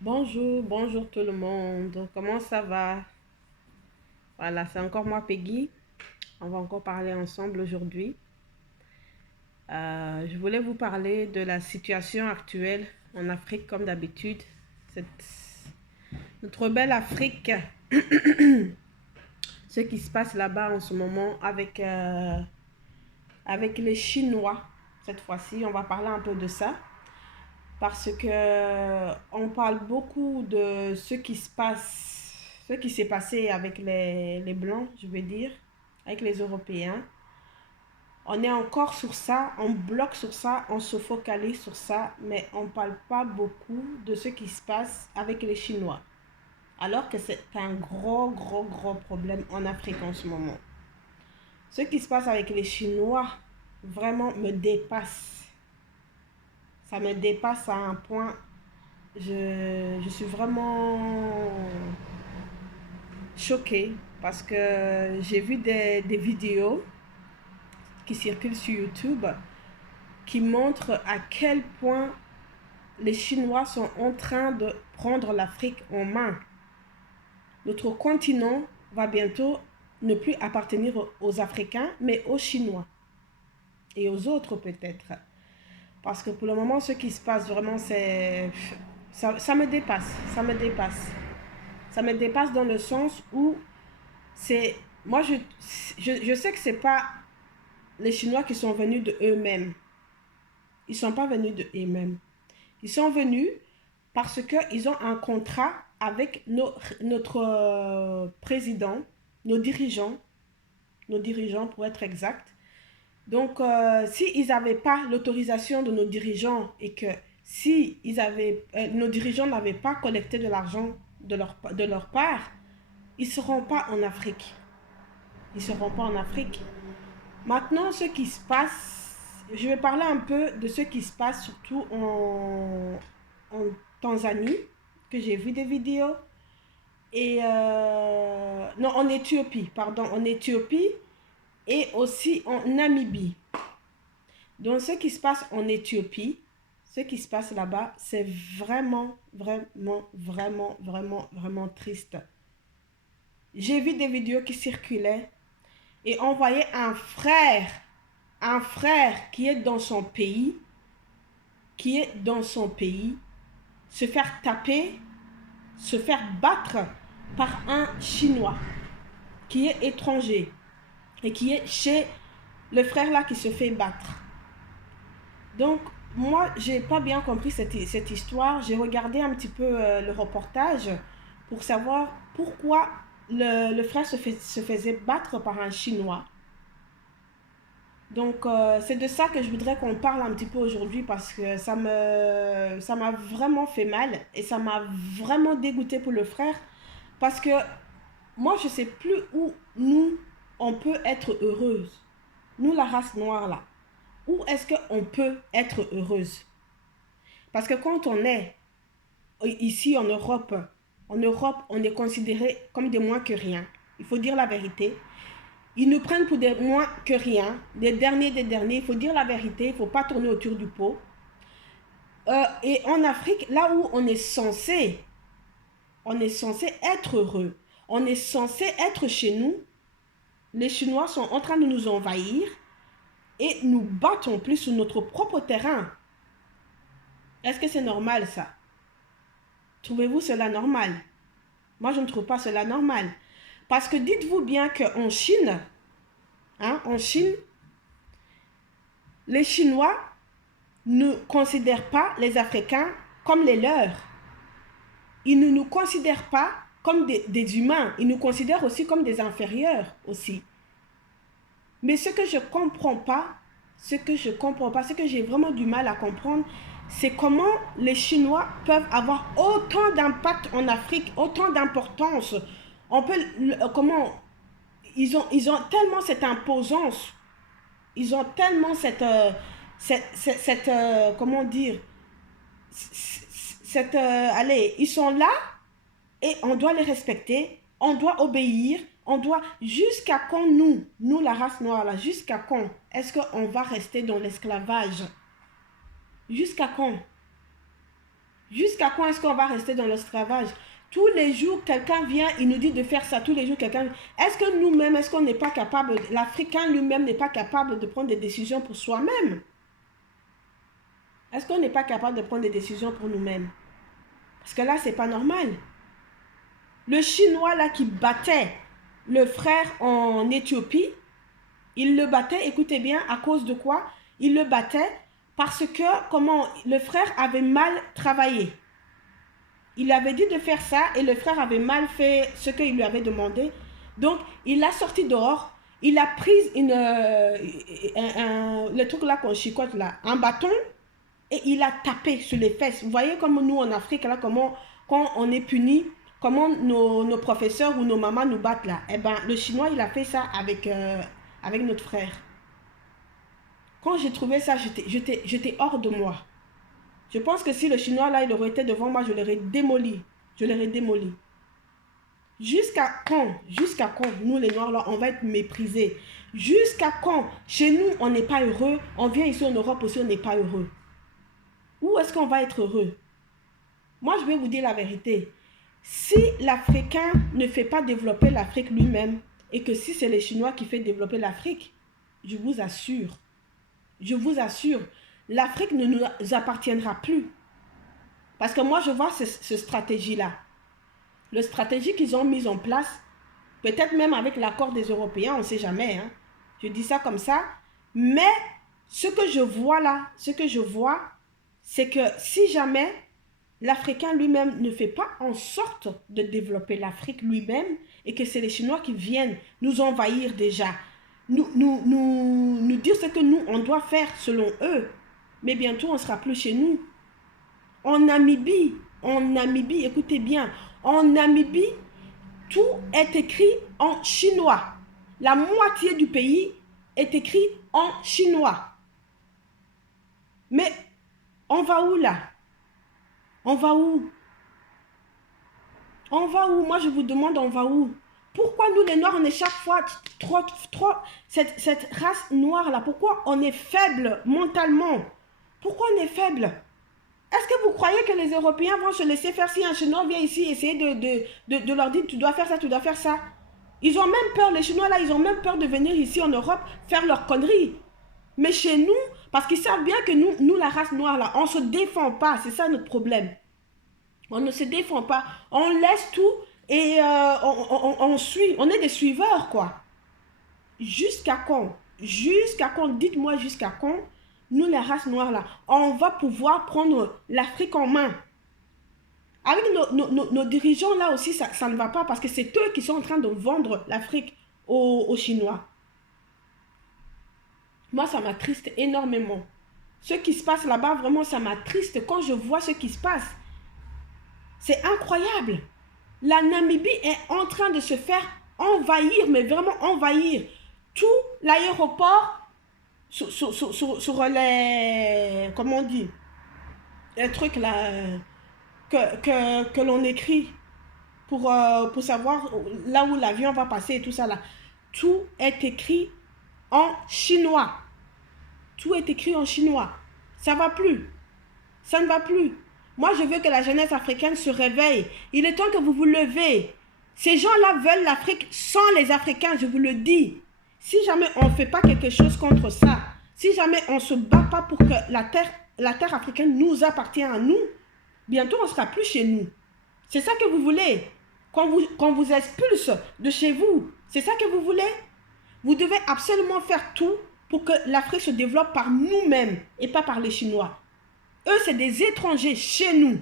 Bonjour, bonjour tout le monde. Comment ça va? Voilà, c'est encore moi, Peggy. On va encore parler ensemble aujourd'hui. Je voulais vous parler de la situation actuelle en Afrique, comme d'habitude. Cette... Notre belle Afrique, ce qui se passe là-bas en ce moment avec les Chinois. Cette fois-ci, on va parler un peu de ça. Parce que on parle beaucoup de ce qui se passe, ce qui s'est passé avec les Blancs, je veux dire, avec les Européens. On est encore sur ça, on bloque sur ça, on se focalise sur ça, mais on ne parle pas beaucoup de ce qui se passe avec les Chinois. Alors que c'est un gros problème en Afrique en ce moment. Ce qui se passe avec les Chinois vraiment me dépasse. Ça me dépasse à un point. Je suis vraiment choquée parce que j'ai vu des vidéos qui circulent sur YouTube qui montrent à quel point les Chinois sont en train de prendre l'Afrique en main. Notre continent va bientôt ne plus appartenir aux Africains, mais aux Chinois et aux autres peut-être. Parce que pour le moment, ce qui se passe vraiment, c'est... ça me dépasse, ça me dépasse. Ça me dépasse dans le sens où c'est... Moi, je sais que c'est pas les Chinois qui sont venus de eux-mêmes. Ils ne sont pas venus de eux-mêmes. Ils sont venus parce qu'ils ont un contrat avec notre président, nos dirigeants pour être exact. Donc, s'ils n'avaient pas l'autorisation de nos dirigeants et que si nos dirigeants n'avaient pas collecté de l'argent de leur part, ils ne seront pas en Afrique. Ils ne seront pas en Afrique. Maintenant, ce qui se passe, je vais parler un peu de ce qui se passe surtout en Tanzanie, que j'ai vu des vidéos, et non, en Éthiopie, pardon, en Éthiopie et aussi en Namibie. Donc, ce qui se passe en Éthiopie, ce qui se passe là-bas, c'est vraiment triste. J'ai vu des vidéos qui circulaient et on voyait un frère qui est dans son pays, se faire taper, se faire battre par un Chinois qui est étranger et qui est chez le frère là qui se fait battre. Donc, moi, j'ai pas bien compris cette histoire. J'ai regardé un petit peu le reportage pour savoir pourquoi le frère se faisait battre par un Chinois. Donc, c'est de ça que je voudrais qu'on parle un petit peu aujourd'hui parce que ça m'a vraiment fait mal et ça m'a vraiment dégoûté pour le frère parce que moi, je sais plus où nous, on peut être heureuse. Nous, la race noire, là. Où est-ce qu'on peut être heureuse? Parce que quand on est ici en Europe, on est considéré comme des moins que rien. Il faut dire la vérité. Ils nous prennent pour des moins que rien, des derniers. Il faut dire la vérité, il ne faut pas tourner autour du pot. Et en Afrique, là où on est censé être heureux, on est censé être chez nous, les Chinois sont en train de nous envahir et nous battent en plus sur notre propre terrain. Est-ce que c'est normal ça? Trouvez-vous cela normal? Moi, je ne trouve pas cela normal. Parce que dites-vous bien qu'en Chine, en Chine, les Chinois ne considèrent pas les Africains comme les leurs. Ils ne nous considèrent pas comme des humains. Ils nous considèrent aussi comme des inférieurs aussi. Mais ce que je comprends pas, ce que j'ai vraiment du mal à comprendre, c'est comment les Chinois peuvent avoir autant d'impact en Afrique, autant d'importance. On peut, comment, ils ont tellement cette imposance, ils ont tellement comment dire, allez, ils sont là et on doit les respecter, on doit obéir, on doit, jusqu'à quand nous la race noire là, jusqu'à quand est-ce qu'on va rester dans l'esclavage? Jusqu'à quand? Jusqu'à quand est-ce qu'on va rester dans l'esclavage? Tous les jours, quelqu'un vient, il nous dit de faire ça. Tous les jours, quelqu'un... Est-ce que nous-mêmes, est-ce qu'on n'est pas capable, l'Africain lui-même n'est pas capable de prendre des décisions pour soi-même? Est-ce qu'on n'est pas capable de prendre des décisions pour nous-mêmes? Parce que là, c'est pas normal. Le Chinois, là, qui battait le frère en Éthiopie, il le battait, écoutez bien, à cause de quoi? Il le battait parce que, comment, le frère avait mal travaillé. Il avait dit de faire ça et le frère avait mal fait ce qu'il lui avait demandé. Donc, il l'a sorti dehors. Il a pris le truc là qu'on chicote là, un bâton, et il a tapé sur les fesses. Vous voyez comme nous en Afrique, là, comment, quand on est puni, comment nos professeurs ou nos mamans nous battent là. Eh bien, le Chinois, il a fait ça avec notre frère. Quand j'ai trouvé ça, j'étais hors de moi. Je pense que si le Chinois là, il aurait été devant moi, je l'aurais démoli. Je l'aurais démoli. Jusqu'à quand, nous les Noirs là, on va être méprisés? Jusqu'à quand, chez nous, on n'est pas heureux? On vient ici en Europe aussi, on n'est pas heureux. Où est-ce qu'on va être heureux? Moi, je vais vous dire la vérité. Si l'Africain ne fait pas développer l'Afrique lui-même, et que si c'est les Chinois qui font développer l'Afrique, je vous assure, l'Afrique ne nous appartiendra plus. Parce que moi, je vois ce stratégie-là. Le stratégie qu'ils ont mise en place, peut-être même avec l'accord des Européens, on ne sait jamais. Hein. Je dis ça comme ça. Mais ce que je vois là, c'est que si jamais l'Africain lui-même ne fait pas en sorte de développer l'Afrique lui-même et que c'est les Chinois qui viennent nous envahir déjà, nous dire ce que nous, on doit faire selon eux, mais bientôt on ne sera plus chez nous. En Namibie, écoutez bien, en Namibie, tout est écrit en chinois. La moitié du pays est écrit en chinois. Mais on va où là? On va où? On va où? Moi, je vous demande, on va où? Pourquoi nous, les Noirs, on est chaque fois cette race noire-là, pourquoi on est faible mentalement? Pourquoi on est faible? Est-ce que vous croyez que les Européens vont se laisser faire si un Chinois vient ici essayer de leur dire tu dois faire ça, tu dois faire ça? Ils ont même peur, les Chinois là, ils ont même peur de venir ici en Europe faire leurs conneries. Mais chez nous, parce qu'ils savent bien que nous la race noire là, on ne se défend pas, c'est ça notre problème. On ne se défend pas, on laisse tout et on suit, on est des suiveurs quoi. Jusqu'à quand? Jusqu'à quand? Dites-moi jusqu'à quand? Nous, la race noire, là, on va pouvoir prendre l'Afrique en main. Avec nos dirigeants, là aussi, ça ne va pas parce que c'est eux qui sont en train de vendre l'Afrique aux Chinois. Moi, ça m'attriste énormément. Ce qui se passe là-bas, vraiment, ça m'attriste quand je vois ce qui se passe. C'est incroyable. La Namibie est en train de se faire envahir, mais vraiment envahir. Tout l'aéroport sur les... Comment on dit? Les trucs là que l'on écrit pour savoir là où l'avion va passer et tout ça là. Tout est écrit en chinois. Tout est écrit en chinois. Ça va plus. Ça ne va plus. Moi, je veux que la jeunesse africaine se réveille. Il est temps que vous vous levez. Ces gens-là veulent l'Afrique sans les Africains, je vous le dis. Si jamais on ne fait pas quelque chose contre ça, si jamais on ne se bat pas pour que la terre africaine nous appartienne à nous, bientôt on ne sera plus chez nous. C'est ça que vous voulez. Qu'on vous expulse de chez vous. C'est ça que vous voulez. Vous devez absolument faire tout pour que l'Afrique se développe par nous-mêmes et pas par les Chinois. Eux, c'est des étrangers chez nous.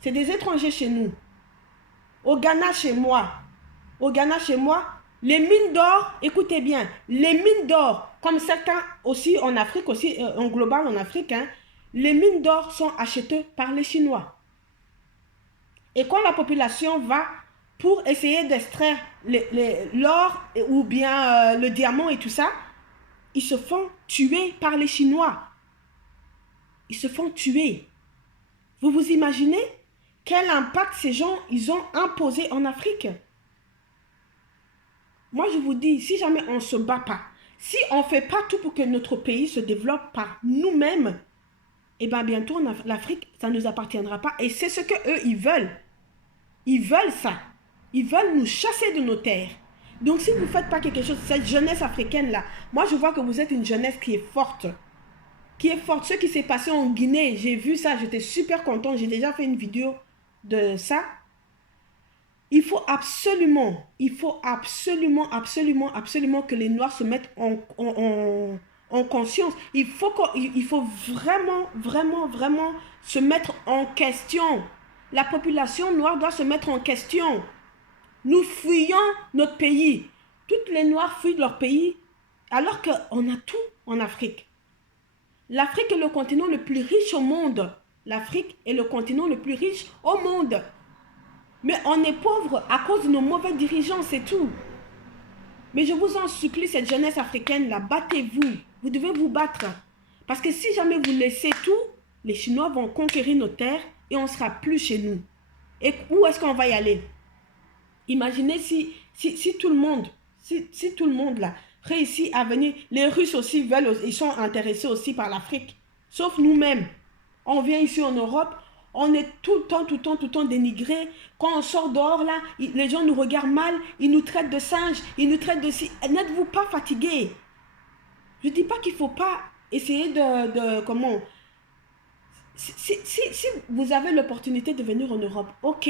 C'est des étrangers chez nous. Au Ghana, chez moi, les mines d'or, écoutez bien, les mines d'or, comme certains aussi en Afrique, aussi en global en Afrique, hein, les mines d'or sont achetées par les Chinois. Et quand la population va pour essayer d'extraire l'or ou bien le diamant et tout ça, ils se font tuer par les Chinois. Ils se font tuer. Vous vous imaginez quel impact ces gens ils ont imposé en Afrique? Moi, je vous dis, si jamais on ne se bat pas, si on ne fait pas tout pour que notre pays se développe par nous-mêmes, et bien bientôt, l'Afrique, ça ne nous appartiendra pas. Et c'est ce qu'eux, ils veulent. Ils veulent ça. Ils veulent nous chasser de nos terres. Donc, si vous ne faites pas quelque chose, cette jeunesse africaine-là, moi, je vois que vous êtes une jeunesse qui est forte. Qui est forte. Ce qui s'est passé en Guinée, j'ai vu ça, j'étais super contente. J'ai déjà fait une vidéo de ça. Il faut absolument que les Noirs se mettent en conscience. Il faut vraiment se mettre en question. La population noire doit se mettre en question. Nous fuyons notre pays. Toutes les Noirs fuient leur pays alors qu'on a tout en Afrique. L'Afrique est le continent le plus riche au monde. L'Afrique est le continent le plus riche au monde. Mais on est pauvre à cause de nos mauvais dirigeants, c'est tout. Mais je vous en supplie, cette jeunesse africaine-là, battez-vous. Vous devez vous battre. Parce que si jamais vous laissez tout, les Chinois vont conquérir nos terres et on ne sera plus chez nous. Et où est-ce qu'on va y aller? Imaginez si tout le monde, si tout le monde là, réussit à venir. Les Russes aussi veulent, ils sont intéressés aussi par l'Afrique. Sauf nous-mêmes. On vient ici en Europe, on est tout le temps dénigrés. Quand on sort dehors là, les gens nous regardent mal, ils nous traitent de singes, ils nous traitent de... N'êtes-vous pas fatigués? Je ne dis pas qu'il ne faut pas essayer comment... Si vous avez l'opportunité de venir en Europe, ok.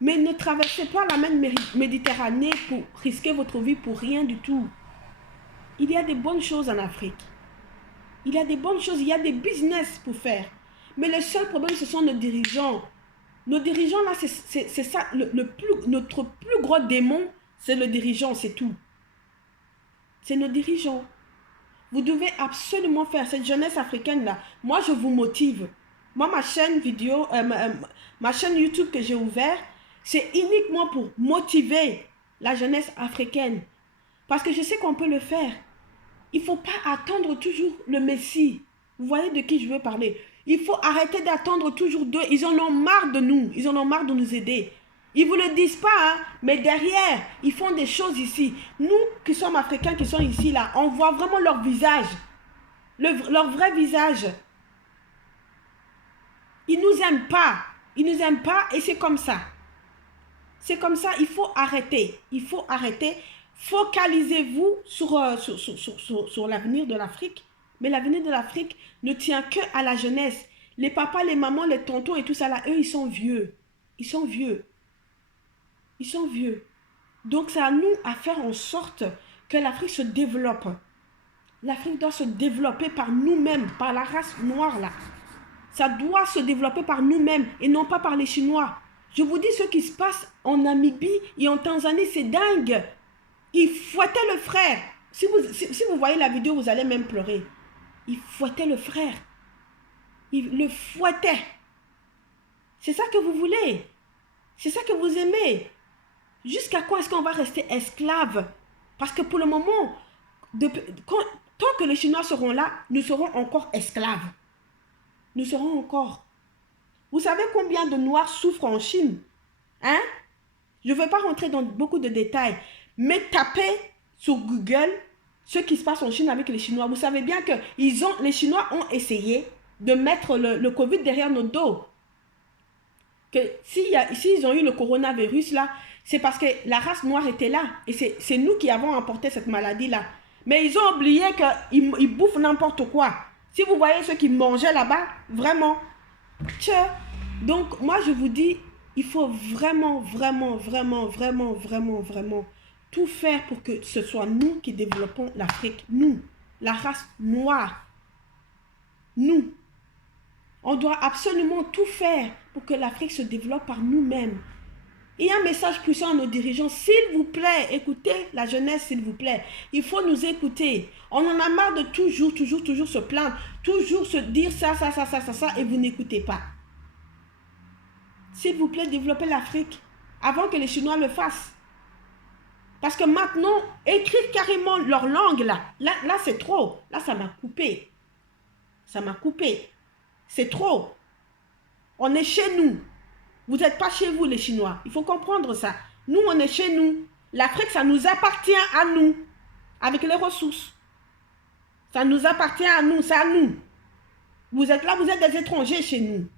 Mais ne traversez pas la mer Méditerranée pour risquer votre vie pour rien du tout. Il y a des bonnes choses en Afrique. Il y a des bonnes choses, il y a des business pour faire. Mais le seul problème, ce sont nos dirigeants. Nos dirigeants, là, c'est ça, notre plus gros démon, c'est le dirigeant, c'est tout. C'est nos dirigeants. Vous devez absolument faire cette jeunesse africaine-là. Moi, je vous motive. Moi, ma chaîne vidéo, ma chaîne YouTube que j'ai ouverte, c'est uniquement pour motiver la jeunesse africaine. Parce que je sais qu'on peut le faire. Il ne faut pas attendre toujours le Messie. Vous voyez de qui je veux parler? Il faut arrêter d'attendre toujours d'eux. Ils en ont marre de nous. Ils en ont marre de nous aider. Ils ne vous le disent pas, hein, mais derrière, ils font des choses ici. Nous qui sommes Africains, qui sont ici, là, on voit vraiment leur visage. Leur vrai visage. Ils ne nous aiment pas. Ils ne nous aiment pas et c'est comme ça. C'est comme ça, il faut arrêter. Il faut arrêter. Focalisez-vous sur l'avenir de l'Afrique. Mais l'avenir de l'Afrique ne tient que à la jeunesse. Les papas, les mamans, les tontons et tout ça là, eux, ils sont vieux. Ils sont vieux. Ils sont vieux. Donc c'est à nous à faire en sorte que l'Afrique se développe. L'Afrique doit se développer par nous-mêmes, par la race noire là. Ça doit se développer par nous-mêmes et non pas par les Chinois. Je vous dis ce qui se passe en Namibie et en Tanzanie, c'est dingue. Ils fouettaient le frère. Si vous voyez la vidéo, vous allez même pleurer. Ils fouettaient le frère. Ils le fouettaient. C'est ça que vous voulez. C'est ça que vous aimez. Jusqu'à quand est-ce qu'on va rester esclaves? Parce que pour le moment, tant que les Chinois seront là, nous serons encore esclaves. Nous serons encore. Vous savez combien de Noirs souffrent en Chine? Hein? Je ne vais pas rentrer dans beaucoup de détails. Mais tapez sur Google ce qui se passe en Chine avec les Chinois. Vous savez bien que les Chinois ont essayé de mettre le Covid derrière nos dos. Que s'ils ont eu le coronavirus là, c'est parce que la race noire était là. Et c'est nous qui avons emporté cette maladie là. Mais ils ont oublié qu'ils bouffent n'importe quoi. Si vous voyez ce qu'ils mangeaient là-bas, vraiment. Donc moi je vous dis, il faut vraiment tout faire pour que ce soit nous qui développons l'Afrique. Nous, la race noire. Nous. On doit absolument tout faire pour que l'Afrique se développe par nous-mêmes. Et un message puissant à nos dirigeants, s'il vous plaît, écoutez la jeunesse, s'il vous plaît. Il faut nous écouter. On en a marre de toujours se plaindre, toujours se dire ça, et vous n'écoutez pas. S'il vous plaît, développez l'Afrique avant que les Chinois le fassent. Parce que maintenant, écrire carrément leur langue, là c'est trop. Là, ça m'a coupé. Ça m'a coupé. C'est trop. On est chez nous. Vous n'êtes pas chez vous, les Chinois. Il faut comprendre ça. Nous, on est chez nous. L'Afrique, ça nous appartient à nous. Avec les ressources. Ça nous appartient à nous. C'est à nous. Vous êtes là, vous êtes des étrangers chez nous.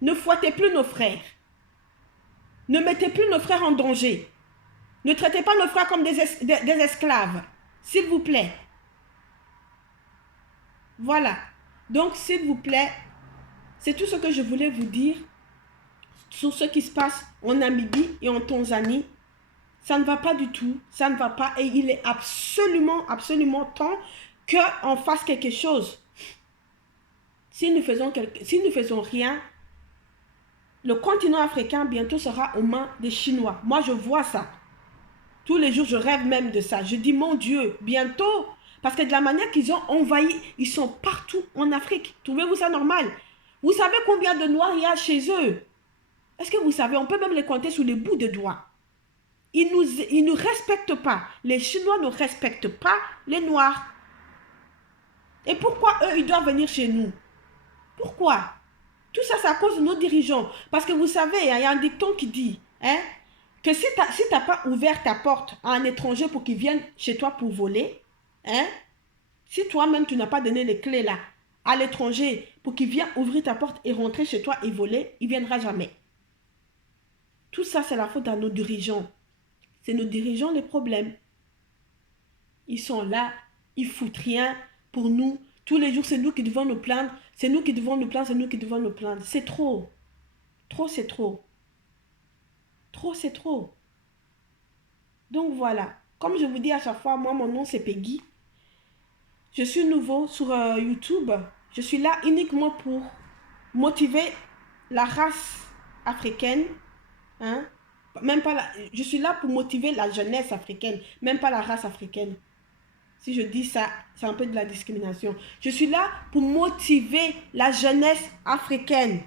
Ne fouettez plus nos frères. Ne mettez plus nos frères en danger. Ne traitez pas nos frères comme des esclaves. S'il vous plaît. Voilà. Donc, s'il vous plaît, c'est tout ce que je voulais vous dire sur ce qui se passe en Namibie et en Tanzanie. Ça ne va pas du tout. Ça ne va pas. Et il est absolument, absolument temps qu'on fasse quelque chose. Si nous faisons rien, le continent africain bientôt sera aux mains des Chinois. Moi, je vois ça. Tous les jours, je rêve même de ça. Je dis, mon Dieu, bientôt. Parce que de la manière qu'ils ont envahi, ils sont partout en Afrique. Trouvez-vous ça normal? Vous savez combien de Noirs il y a chez eux? Est-ce que vous savez, on peut même les compter sous les bouts de doigts. Ils nous respectent pas. Les Chinois ne respectent pas les Noirs. Et pourquoi eux, ils doivent venir chez nous? Pourquoi? Tout ça, c'est à cause de nos dirigeants. Parce que vous savez, il y a un dicton qui dit, que si tu n'as pas ouvert ta porte à un étranger pour qu'il vienne chez toi pour voler, si toi-même tu n'as pas donné les clés là à l'étranger pour qu'il vienne ouvrir ta porte et rentrer chez toi et voler, il ne viendra jamais. Tout ça, c'est la faute à nos dirigeants. C'est nos dirigeants les problèmes. Ils sont là, ils foutent rien pour nous. Tous les jours, c'est nous qui devons nous plaindre. C'est nous qui devons nous plaindre, c'est nous qui devons nous plaindre. C'est trop. Trop, c'est trop. Trop, c'est trop. Donc voilà. Comme je vous dis à chaque fois, moi, mon nom, c'est Peggy. Je suis nouveau sur YouTube. Je suis là uniquement pour motiver la race africaine. Même pas je suis là pour motiver la jeunesse africaine, même pas la race africaine. Si je dis ça, c'est un peu de la discrimination. Je suis là pour motiver la jeunesse africaine.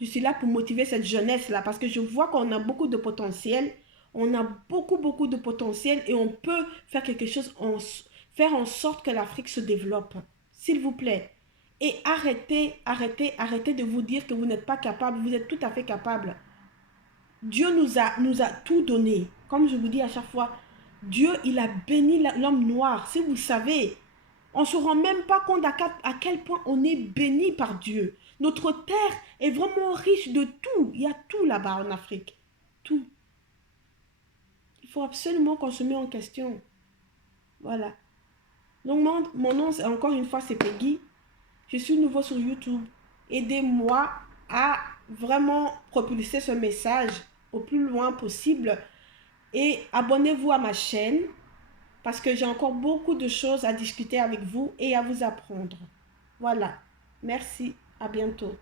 Je suis là pour motiver cette jeunesse-là parce que je vois qu'on a beaucoup de potentiel. On a beaucoup de potentiel et on peut faire quelque chose, faire en sorte que l'Afrique se développe. S'il vous plaît. Et arrêtez de vous dire que vous n'êtes pas capable. Vous êtes tout à fait capable. Dieu nous a tout donné. Comme je vous dis à chaque fois, Dieu, il a béni l'homme noir. Si vous savez, on ne se rend même pas compte à quel point on est béni par Dieu. Notre terre est vraiment riche de tout. Il y a tout là-bas en Afrique. Tout. Il faut absolument qu'on se mette en question. Voilà. Donc, mon nom, encore une fois, c'est Peggy. Je suis nouveau sur YouTube. Aidez-moi à vraiment propulser ce message au plus loin possible. Et abonnez-vous à ma chaîne parce que j'ai encore beaucoup de choses à discuter avec vous et à vous apprendre. Voilà. Merci. À bientôt.